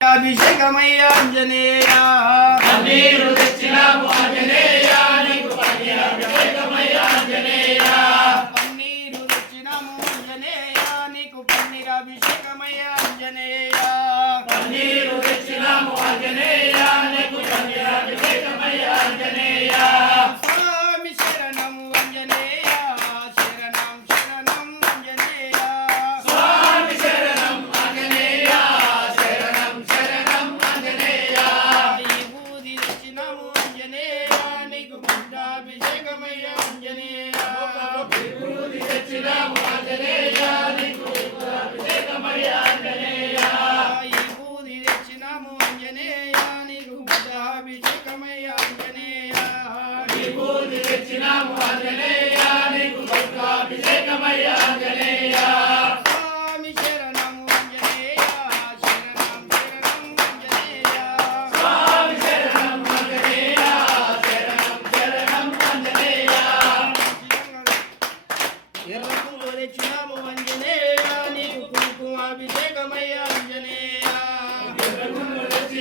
అభిషేకమయ్య ఆంజనేయ. నీరు తెచ్చినాము ఆంజనేయ నీకు పన్నీరు తెచ్చినాము పన్నీర్ పన్నీరు తెచ్చినాము ఆంజనేయ.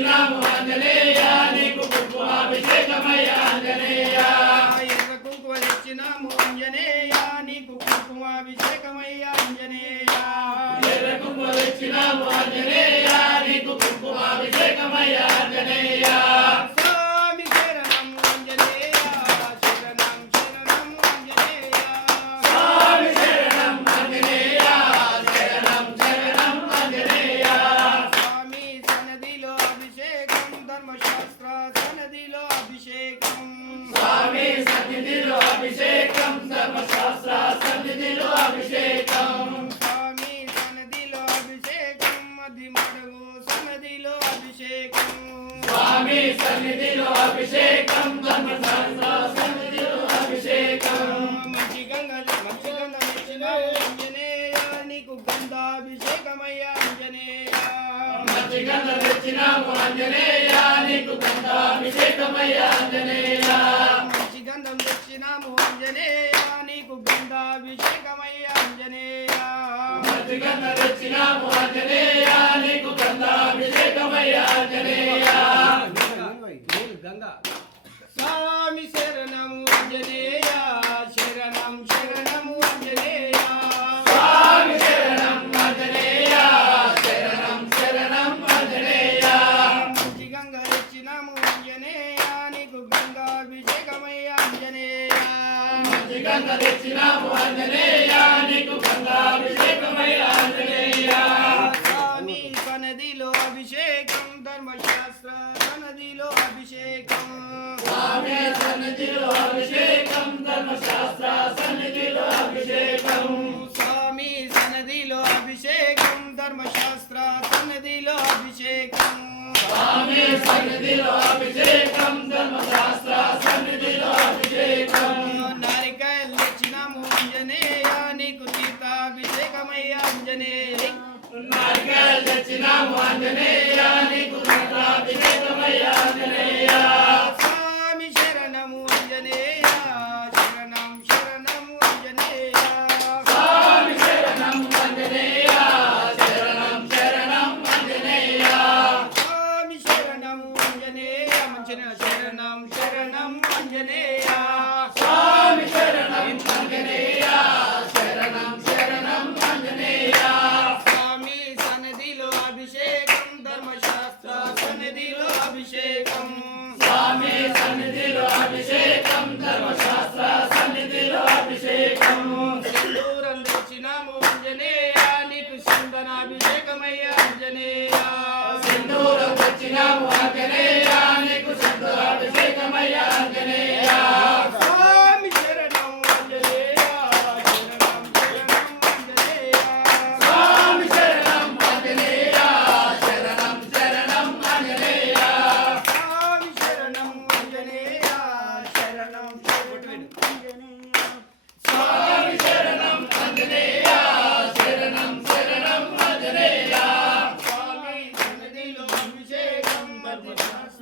తెచ్చినాము ఆంజనేయ నీకు కుంకుమాభిషేకమయ్య ఆంజనేయ. ఎర్ర కుంకుమ తెచ్చినాము ఆంజనేయ నీకు కుంకుమాభిషేకమయ్య ఆంజనేయ. ఎర్రకుంకు తెచ్చినాము ఆంజనేయ నీకు కుంకుమాభిషేకమయ్య ఆంజనేయ. ధర్మశాస్త్ర సన్నదిలో అభిషేకం స్వామి సన్నిధిలో అభిషేకం ధర్మశాస్త్ర సన్నిధిలో అభిషేకం స్వామి సన్నదిలో అభిషేకం మది మడుగు సన్నదిలో అభిషేకం స్వామి సన్నిధిలో అభిషేకం ధర్మశాస్త్ర సన్నిధిలో అభిషేకం మంచి గంగ మంచి గంగ మెచ్చిన నీకు గంధాభిషేకమయ్య ఆంజనేయ నీకు గంధాభిషేకమయ్య మచ్చిగంధ తెచ్చినాము ఆంజనేయ నీకు గంధాభిషేకమయ్య ఆంజనేయ స్వామి సనదిలో అభిషేకం ధర్మశాస్త్ర సనదిలో అభిషేకం. స్వామి సన్నిధిలో అభిషేకం ధర్మశాస్త్ర సన్నిధిలో అభిషేకం. స్వామి సనదిలో అభిషేకం ధర్మశాస్త్ర సనదిలో అభిషేకం. స్వామి సన్నిధిలో అభిషేకం ధర్మశాస్త్ర తెచ్చినాము ఆంజనేయ నీకు సింధూరాభిషేకమయ్య ఆంజనేయ. స్వామి శరణం ఆంజనేయ శరణం శరణం ఆంజనేయ. స్వామి శరణం ఆంజనేయ శరణం శరణం ఆంజనేయ. స్వామి శరణం ఆంజనేయ శరణం ఆంజనేయ.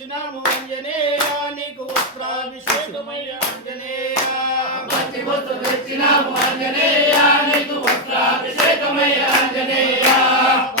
వచ్చినాము అంజనేయా సన్నిధిలో అభిషేకం ధర్మశాస్త్ర సన్నిధిలో వస్త్రం తెచ్చినాము నీకు వస్త్రాభిషేకమయ్యా అంజనేయా వస్తు తెచ్చినాము నీకు